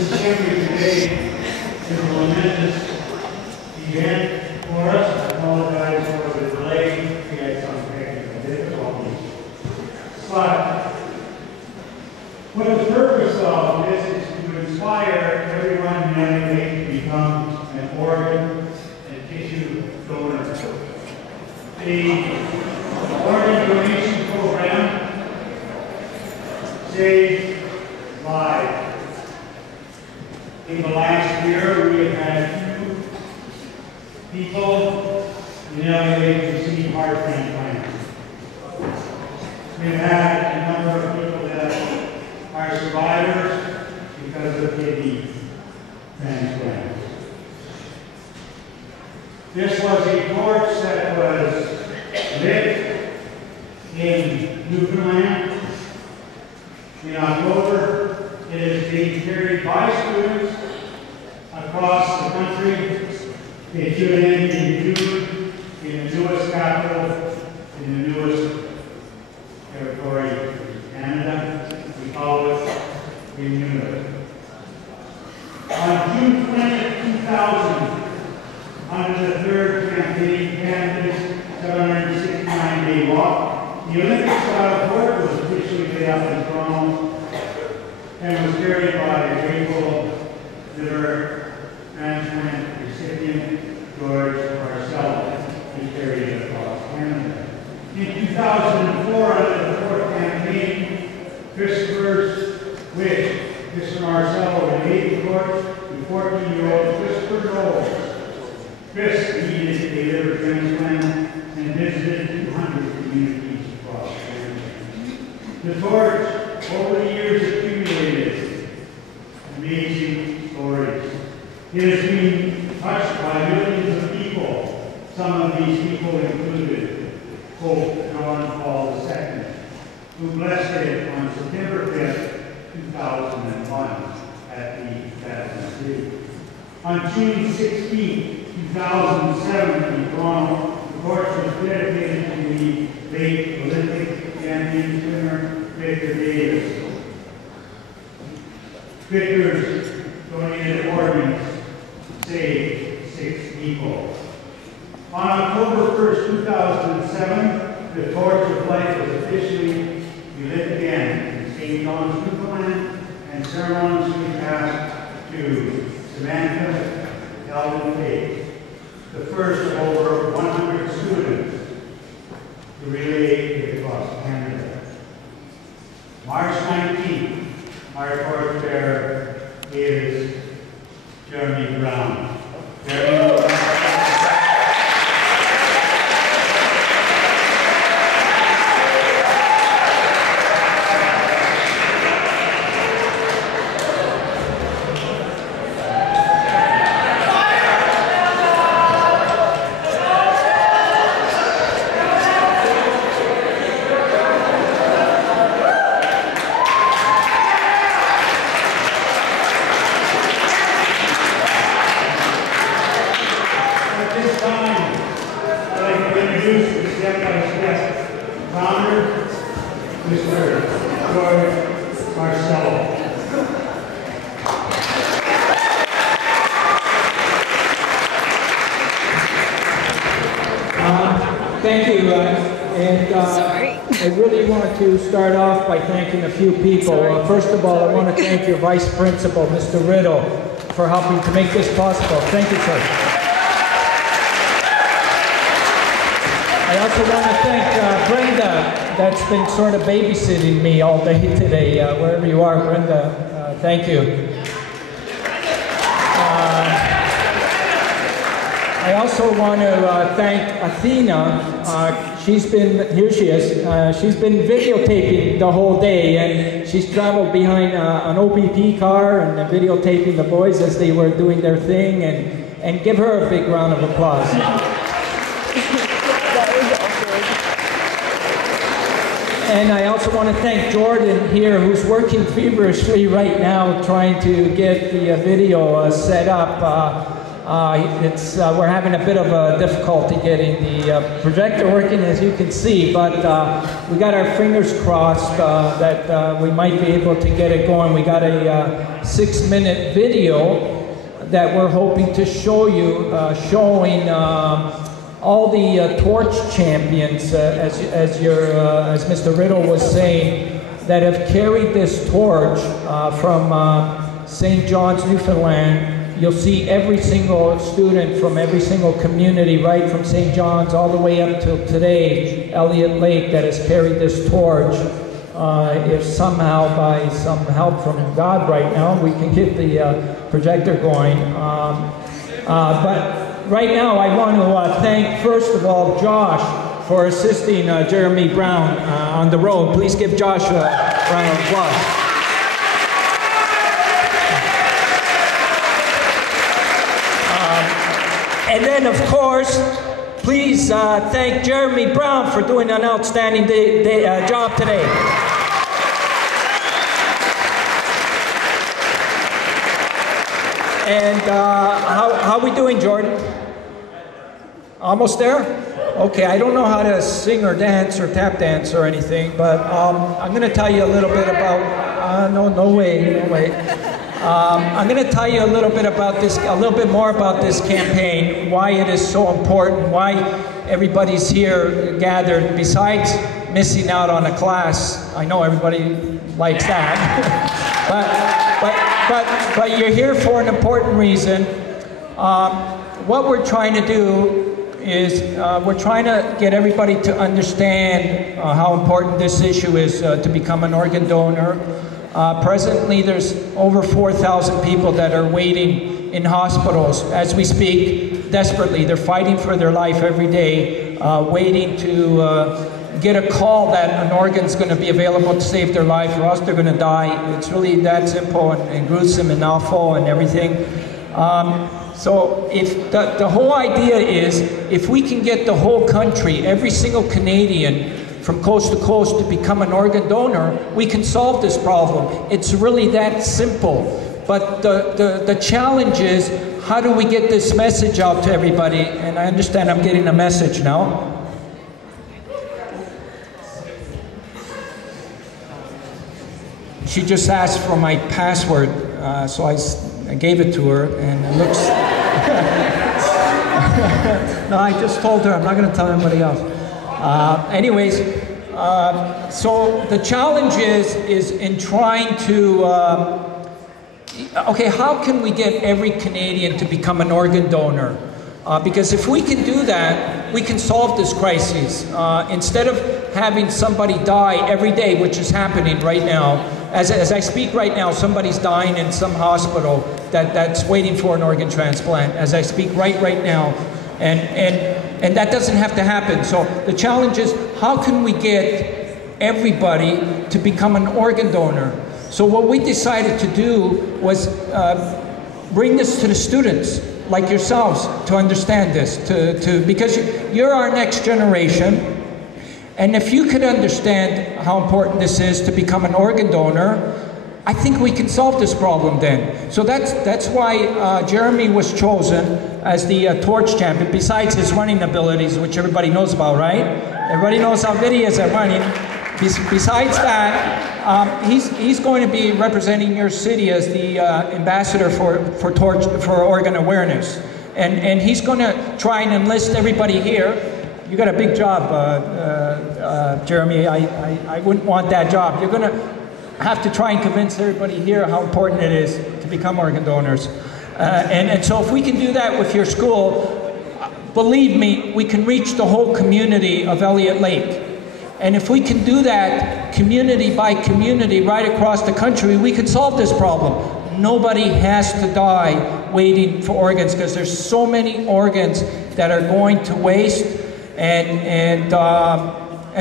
this assembly today is a momentous event for us. I apologize for the delay. We had some technical difficulties. But what the purpose of this is to inspire everyone in Elliot Lake to become an organ and tissue donor. The organ donation program saves lives. In the last year, we have had 2 people in Elliot Lake receive heart transplants. We've had a number of people that are survivors because of kidney transplants. This was a torch that was lit in Newfoundland in October. It is being carried by students across the country. It should end in June in the newest capital, in the newest territory in Canada. We call it Renewal. On June 20th, 2000, under the 3rd campaign, Canada's 769-day walk, the Olympic-style torch was officially laid up in Toronto and was carried by a grateful liver transplant recipient, George Marcel, who carried it across Canada. In 2004, under the 4th campaign, Christopher's wish, Mr. Marcel would gave the torch to 14-year-old Christopher Knowles. Chris needed a liver transplant and visited 200 communities across Canada. The torch, over the years, accumulated amazing stories. It has been touched by millions of people. Some of these people included Pope John Paul II, who blessed it on September 5th, 2001 at the Vatican City. On June 16, 2007 in Toronto, the torch was dedicated to the late Olympic champion swimmer Victor Davis. Victor's donated organs saved 6 people. On October 1st, 2007, the torch of life was officially lit again in St. John's, Newfoundland, and ceremoniously passed to Samantha Calvin Faith, the first of over 100 students to relay it across Canada. March 19th, our torch bearer is Jeremy Brown. Jeremy Brown. Thank you, I really want to start off by thanking a few people. First of all, I want to thank your Vice Principal, Mr. Riddle, for helping to make this possible. Thank you, sir. I also want to thank Brenda, that's been sort of babysitting me all day today, wherever you are, Brenda. Thank you. I also want to thank Athena. She's been, here she is, she's been videotaping the whole day, and she's traveled behind an OPP car and videotaping the boys as they were doing their thing, and give her a big round of applause. And I also want to thank Jordan here, who's working feverishly right now trying to get the video set up. We're having a bit of a difficulty getting the projector working, as you can see, but we got our fingers crossed that we might be able to get it going. We got a 6-minute video that we're hoping to show you, showing all the torch champions, as Mr. Riddle was saying, that have carried this torch from St. John's, Newfoundland. You'll see every single student from every single community, right from St. John's all the way up till today, Elliot Lake, that has carried this torch. If somehow, by some help from God right now, we can get the projector going. But right now, I want to thank, first of all, Josh for assisting Jeremy Brown on the road. Please give Josh a round of applause. And then, of course, please thank Jeremy Brown for doing an outstanding job today. And how we doing, Jordan? Almost there? Okay, I don't know how to sing or dance or tap dance or anything, but I'm going to tell you a little bit about, no way. I'm going to tell you a little bit about this, a little bit more about this campaign, why it is so important, why everybody's here gathered, besides missing out on a class. I know everybody likes that, but you're here for an important reason. What we're trying to do is we're trying to get everybody to understand how important this issue is to become an organ donor. Presently, there's over 4,000 people that are waiting in hospitals as we speak, desperately. They're fighting for their life every day, waiting to get a call that an organ's going to be available to save their life, or else they're going to die. It's really that simple and gruesome and awful and everything. So if the whole idea is, if we can get the whole country, every single Canadian, from coast to coast to become an organ donor, we can solve this problem. It's really that simple. But the challenge is, how do we get this message out to everybody? And I understand I'm getting a message now. She just asked for my password, so I gave it to her, and it looks... No, I just told her I'm not going to tell anybody else. Anyways, so the challenge is in trying to, okay, how can we get every Canadian to become an organ donor? Because if we can do that, we can solve this crisis. Instead of having somebody die every day, which is happening right now, as I speak right now, somebody's dying in some hospital that's waiting for an organ transplant, as I speak right now. And that doesn't have to happen. So the challenge is, how can we get everybody to become an organ donor? So what we decided to do was bring this to the students, like yourselves, to understand this, because you're our next generation. And if you could understand how important this is to become an organ donor, I think we can solve this problem then. So that's why Jeremy was chosen as the torch champion, besides his running abilities, which everybody knows about, right? Everybody knows how good he is at running. Besides that, he's going to be representing your city as the ambassador for organ awareness. And he's going to try and enlist everybody here. You got a big job, Jeremy. I wouldn't want that job. You're going to have to try and convince everybody here how important it is to become organ donors. And so if we can do that with your school, believe me, we can reach the whole community of Elliot Lake. And if we can do that community by community right across the country, we can solve this problem. Nobody has to die waiting for organs, because there's so many organs that are going to waste, and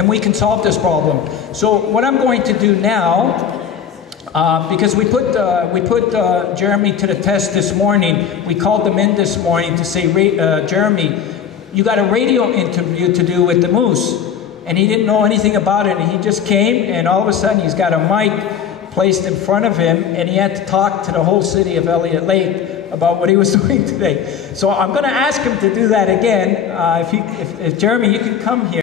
we can solve this problem. So what I'm going to do now, because we put Jeremy to the test this morning. We called them in this morning to say, Jeremy, you got a radio interview to do with the Moose. And he didn't know anything about it. And he just came, and all of a sudden he's got a mic placed in front of him, and he had to talk to the whole city of Elliot Lake about what he was doing today. So I'm going to ask him to do that again. If Jeremy, you can come here.